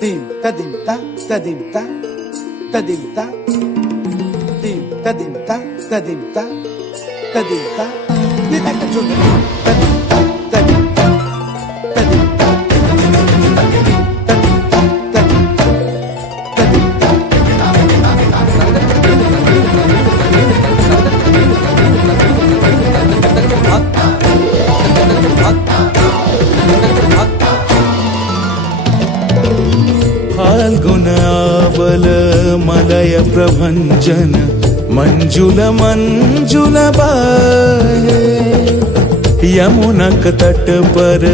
Dim ta dim ta ta dim ta ta dim ta dim ta dim ta ta dim ta ta dim ta ni ta ka chu ta dim ta ta dim ta ta dim ta फाल्गुनावल मलय प्रभंजन मंजुल मंजुल बाहे यमुनक तट पर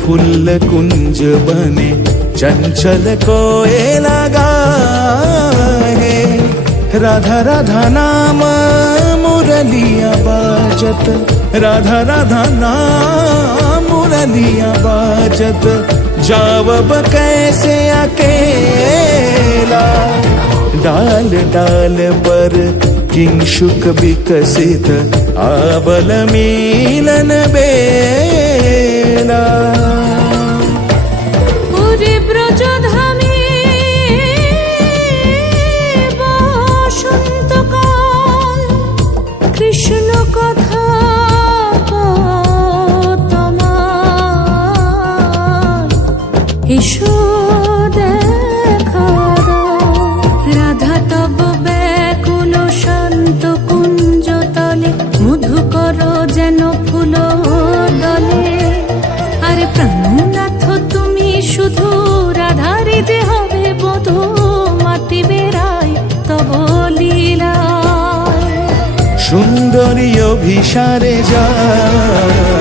फूल कुंज बने चंचल कोयला गाहे राधा राधा नाम मुरलिया बाजत राधा राधा नाम मुरलिया बाजत जावब कैसे अकेला डाल डाल पर किंशुक विकसित आवल मिलन बेला पूरे ब्रजधामे बसंतकाल कृष्ण कथा এসো দেখা দাও রাধা তব ব্যাকুল শান্ত কুঞ্জ তলে মধুকর যেন ফুল দলে আরে প্রাণনাথ তুমি শুধু রাধারে যে হবে বধূ মাতি বেড়ায় তব লীলা সুন্দরী অভিসারে যায়